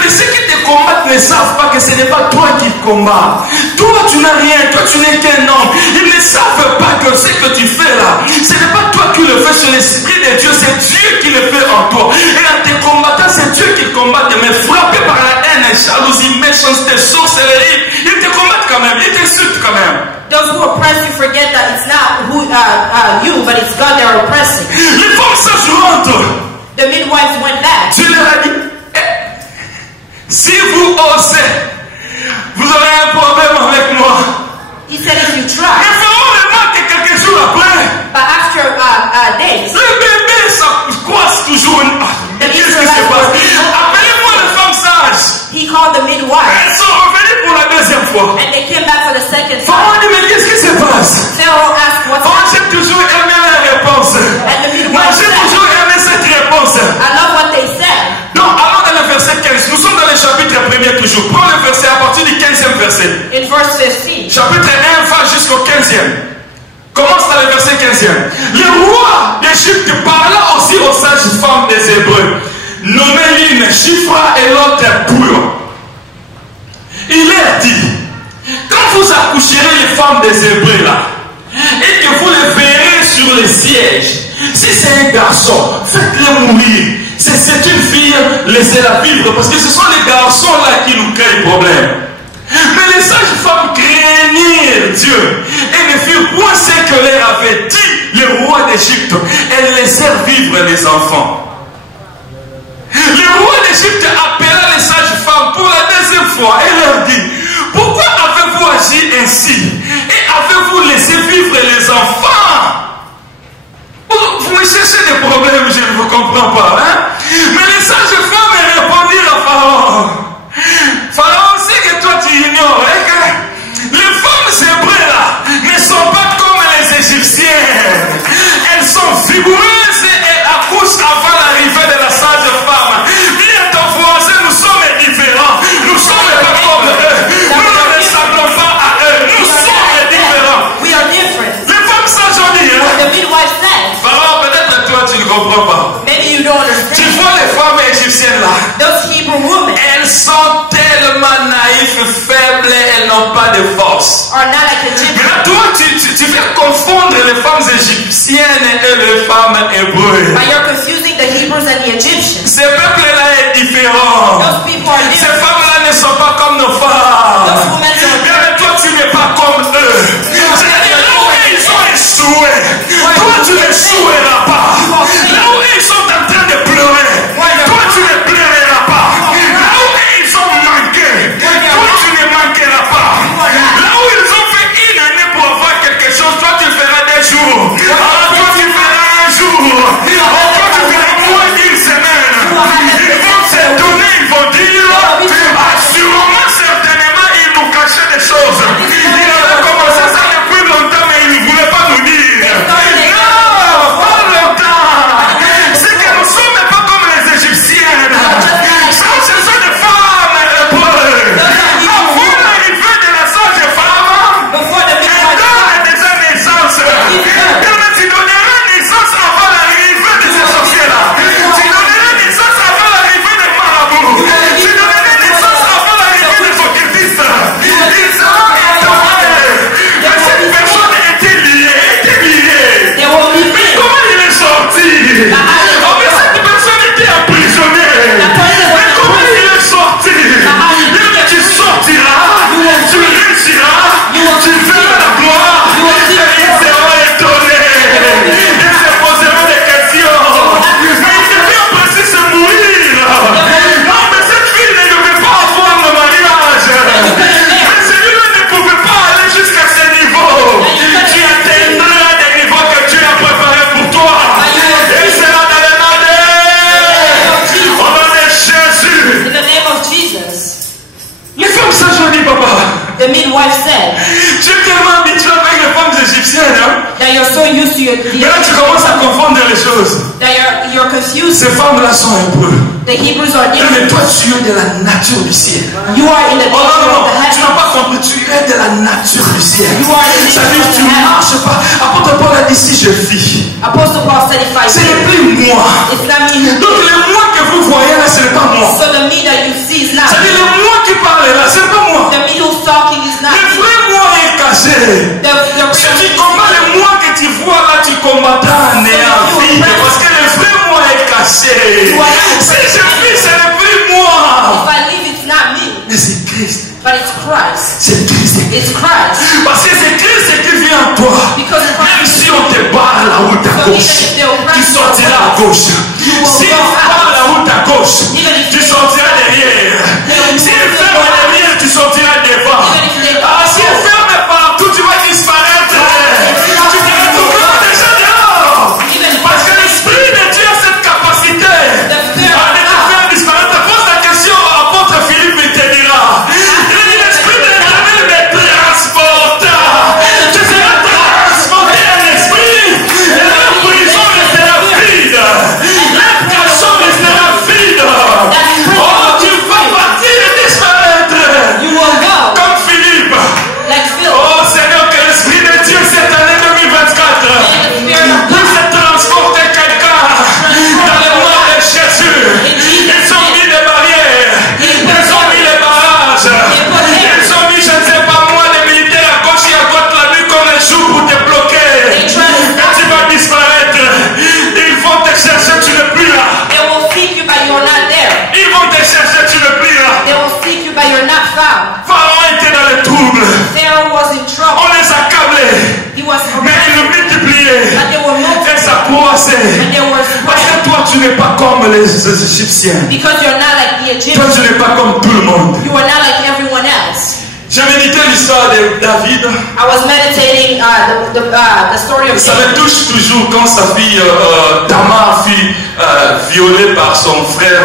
Mais ceux qui te combattent ne savent pas que ce n'est pas toi qui combats. Toi tu n'as rien, toi tu n'es qu'un homme. Ils ne savent pas que ce que tu fais là, ce n'est pas toi qui le fais, c'est l'Esprit de Dieu, c'est Dieu qui le fait en toi. Et en te combattant, c'est Dieu qui combat, mais frappé par la haine, jalousie, méchanceté, sorcellerie, ils te combattent quand même, ils t'insultent quand même. Those who oppress you forget that it's not you, but it's God they're oppressing. Les femmes sages rentrent. The midwives went back. Tu leur as dit, si vous osez, vous aurez un problème avec moi. He said, if you Mais try. Pharaon remarque que quelques jours après, But after days, le bébé ça coince toujours. Qu'est-ce qui se passe? Appelez-moi les femmes sages. he called the midwives. Elles sont revenues pour la deuxième fois. And they came back for the second Pharaon time. dit, mais qu'est-ce qui se passe? Pharaoh asked, what's Moi, happening? j'ai toujours aimé la réponse. And the Moi, midwife j'ai said, toujours aimé cette réponse. I love what they said. Donc, allons dans le verset 15. Nous sommes dans le chapitre 1er toujours. Prends le verset à partir du 15e verset. In verse 15. Chapitre 1 va jusqu'au 15e. Commence dans le verset 15e. Le roi d'Égypte parla aussi aux sages femmes des Hébreux, nommées l'une Shifra et l'autre Puah. Il leur dit, quand vous accoucherez les femmes des Hébreux là, et que vous les verrez sur le siège, si c'est un garçon, faites-le mourir. Si c'est une fille, laissez-la vivre, parce que ce sont les garçons là qui nous créent problème. Mais les sages femmes craignirent Dieu et ne firent point ce que leur avait dit le roi d'Égypte. Elles laissèrent vivre les enfants. Le roi d'Égypte appela les sages femmes pour la deuxième fois et leur dit, pourquoi avez-vous agi ainsi et avez-vous laissé vivre les enfants? Vous me cherchez des problèmes, je ne vous comprends pas. Hein? Mais les sages femmes répondirent à Pharaon. Pharaon sait que toi tu ignores hein, que les femmes hébreues là ne sont pas comme les Égyptiennes. Elles sont vigoureuses et elles accouchent avant l'arrivée de la sage femme. Viens ton voisin, nous sommes différents. Nous sommes pas comme eux. Nous ne ressemblons pas à eux. Nous sommes différents. We are different. Les femmes sages ont dit, hein? The midwife said, Pharaon, peut-être toi tu ne comprends pas. maybe you don't Tu understand. vois les femmes égyptiennes là, Those Hebrew women elles sont tellement naïves, faibles, elles n'ont pas de force. are not like Egyptians. Mais toi, tu fais confondre les femmes égyptiennes et les femmes hébreues. But you're confusing the Hebrews and the Egyptians. Ce peuple-là est différent. Those people are Ces different. femmes-là ne sont pas comme nos femmes. Those women are Mais toi, tu n'es pas comme eux. C'est-à-dire, là où ils ont échoué, toi, tu n'échoueras pas. Là où ils sont en train de pleurer, toi, tu ne pleureras pas. Là où ils ont manqué, toi, tu ne manqueras pas. Là où ils ont fait une année pour avoir quelque chose, toi, tu feras des jours. Alors, toi, tu feras un jour. Alors, toi, tu feras moins d'une semaine. Ils vont se donner, ils vont dire, sûrement, certainement, ils nous cachaient des choses. Ils avaient commencé ça depuis longtemps, mais ils ne voulaient pas nous dire. Non, pas longtemps. dit, papa, The midwife said tu es tellement habitué avec les femmes égyptiennes, hein? that you're so used to Mais là, tu commences à confondre les choses. that you're confused. Ces femmes-là sont hébreux. The Hebrews are Mais different. toi, tu es de la nature du ciel. You are in the Oh non, nature non, of the non, tu n'as heavens. pas compris, tu es de la nature du ciel. You are in the Ça veut dire nature que tu of the ne heavens. marches pas. Apôtre Paul a dit si je vis, Apostle Paul said, if I ce n'est live, plus moi. it's not me who Donc le moi que vous voyez là, ce n'est pas moi. So the me that you see is not Ça veut dire me. le moi qui parle là, ce n'est pas moi. The me who's talking is not Le me. vrai moi est caché. The Si real tu me combats is le moi que tu vois là, tu combattras en ayant vide. Parce que le vrai moi est caché. Si je vis, ce n'est plus moi. If I live, it's not me, Mais c'est Christ. but it's Christ. C'est Christ. It's Christ. Parce que c'est Christ qui vit en toi. Because Même Christ, si on te barre la route à gauche, tu sortiras à gauche. Si on barre la route à gauche, tu sortiras derrière. Si on ferme derrière, tu sortiras devant. Ah, si on ferme partout, tu vas disparaître. Tu te retrouveras déjà dehors. Parce que l'Esprit de Dieu a cette capacité de te faire disparaître. Pose la question à apôtre Philippe, il te dira. Il dit l'Esprit de l'Éternel me transporta. Tu seras transporté à l'Esprit. Et la prison restera vide. La cachot restera vide. Oh, tu vas partir et disparaître. you will go Comme Philippe. like Philip. Oh Seigneur, que l'Esprit de Dieu cette année 2024 puisse transporter quelqu'un dans le nom de Jésus. Ils ont mis des barrières, ils ont mis les barrages, ils ont mis, je ne sais pas moi, les militaires à gauche et à droite la nuit comme un jour pour te bloquer. Et tu vas disparaître. Ils vont te chercher, tu n'es plus là. They will seek you, but you're not there. Ils vont te chercher, tu n'es plus là. They will seek you, but you're not found. Pharaon était dans le trouble. Pharaoh was in trouble. On les a câblés. He was Mais ils le harassed, multipliaient. but they were Et multiplied, ça croissait. and they were Parce spread. que toi, tu n'es pas comme les Égyptiens. Because you're not like the Toi, Egyptians. tu n'es pas comme tout le monde. You are not like everyone else. J'ai médité l'histoire de David. I was meditating the story of Ça me David. touche toujours quand sa fille Tamar fut violée par son frère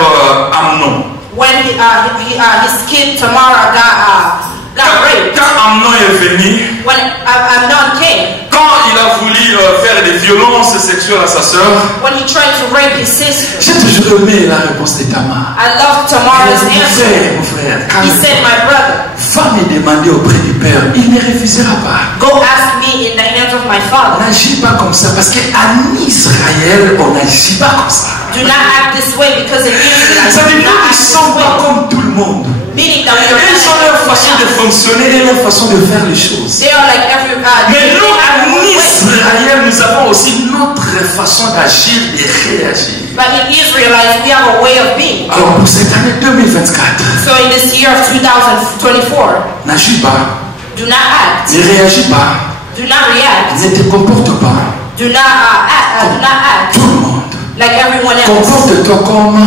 Amnon. When his kid Tamara got raped. Quand Amnon est venu, When Amnon came, quand il a voulu faire des violences sexuelles à sa sœur, when he tried to rape his sister, j'ai toujours aimé la réponse de Tamar. I loved Tamara's Mon answer. frère, He calme-toi. said, my brother, Va me demander auprès du Père, il ne refusera pas. go ask me in the hands of my On father. n'agit pas comme ça parce qu'en Israël, on n'agit pas comme ça. Do not act this way because in Israel, Ça veut do dire not qu'ils ne act sont this pas way. comme tout le monde. Meaning that we are Ils ont leur façon de fonctionner et leur façon de faire les choses. They are like every Mais they nous, have en one way. Israël, nous avons aussi notre façon d'agir et réagir. But in Israelites, we have a way of being. Alors pour cette année 2024, So in this year of 2024, n'agis pas, do not act, ne réagis pas, do not react, ne te comporte pas do not act tout le monde. like everyone else. Comporte-toi comme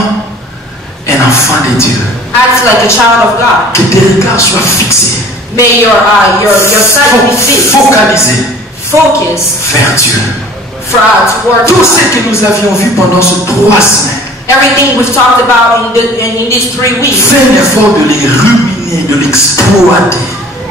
un enfant de Dieu. Act like a child of God. Que tes regards soient fixés, May your sight be fixed, focalisés focus vers Dieu. towards Tout God. ce que nous avions vu pendant ces 3 semaines, Everything we've talked about in these 3 weeks. fais un effort de les ruminer, de l'exploiter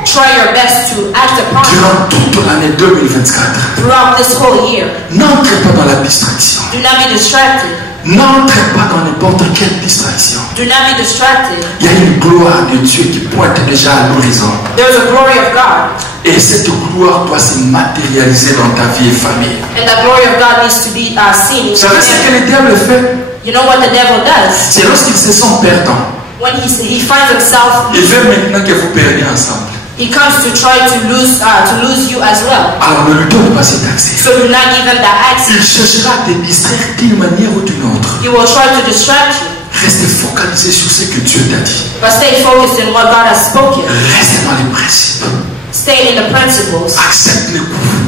Try your best to act upon it durant toute l'année 2024. throughout this whole year. N'entre pas dans la distraction. Do not be distracted. N'entre pas dans n'importe quelle distraction. Do not be distracted. Il y a une gloire de Dieu qui pointe déjà à l'horizon. There's a glory of God, Et cette gloire doit se matérialiser dans ta vie et famille. and the glory of God needs to be seen. in Vous savez ce que your le diable fait? You know what the devil does? C'est lorsqu'il se sent perdant. When he finds himself, Il veut maintenant que vous perdiez ensemble. he comes to try to lose you as well. Alors ne lui donne pas cet accès. So do not give him that access. Il cherchera à te distraire d'une manière ou d'une autre. He will try to distract you, Reste focalisé sur ce que Dieu t'a dit. but stay focused in what God has spoken. Reste dans les principes. Stay in the principles. Accepte les coups.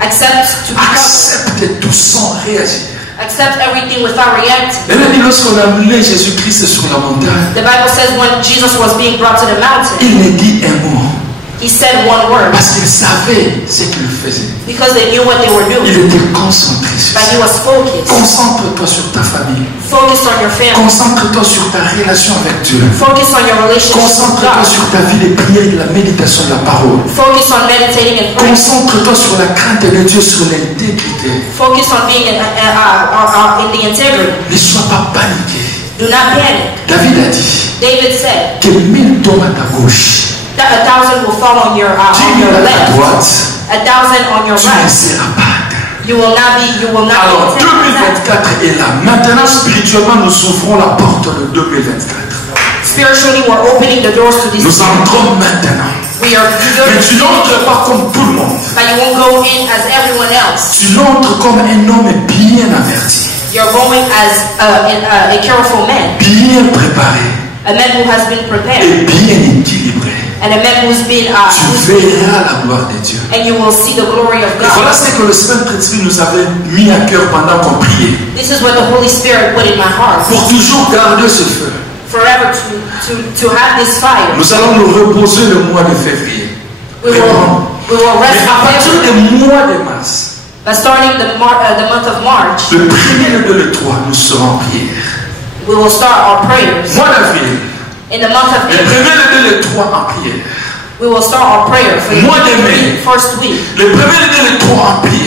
Accept to become. Accepte tout sans réagir. Accept everything without reacting. Elle a dit lorsqu'on a amené Jésus-Christ sur la montagne, The Bible says when Jesus was being brought to the mountain, il ne dit un mot. He said one word. Parce qu'il savait ce qu'il faisait. Because they knew what they were doing. Il était concentré sur But ça. he was focused. Concentre-toi sur ta famille. Focused on your family. Concentre-toi sur ta relation avec Dieu. Focus on your relationship with Concentre-toi God. sur ta vie de prière et de la méditation de la parole. Focus on meditating and praying. Concentre-toi sur la crainte de Dieu, sur l'intégrité. Focus on being in the integrity. Ne sois pas paniqué. Do not panic. David a dit David said que 1000 tombent à ta gauche, that 1,000 will fall on your 10 000 à ta left, droite, 1,000 on your tu ne right. seras pas atteint. You will not be Alors attacked. 2024 est là. Maintenant, spirituellement, nous ouvrons la porte de 2024. Spiritually, we're opening the doors to this. Nous entrons maintenant. We are Mais tu n'entres pas comme tout le monde. but you won't go in as everyone else. Tu entres comme un homme bien averti, You're going as a careful man, bien préparé a man who has been prepared, et bien équilibré. and a man who's been Tu verras la gloire de Dieu. and you will see the glory of Et voilà God. ce que le Saint-Esprit nous avait mis à cœur pendant qu'on priait. This is what the Holy Spirit put in my heart. Pour toujours garder ce feu, Forever to have this fire. nous allons nous reposer le mois de février. We will Mais rest à partir in du mois de mars, But starting the month of March, le 1er, le 2, le 3, nous serons en prière. we will start our prayers. Mois d'avril, In the month of le 1er, April, le 2, le 3 en prière. we will start our prayer for Mois de mai. the first week. Le 1er, le 2, le 3 en prière.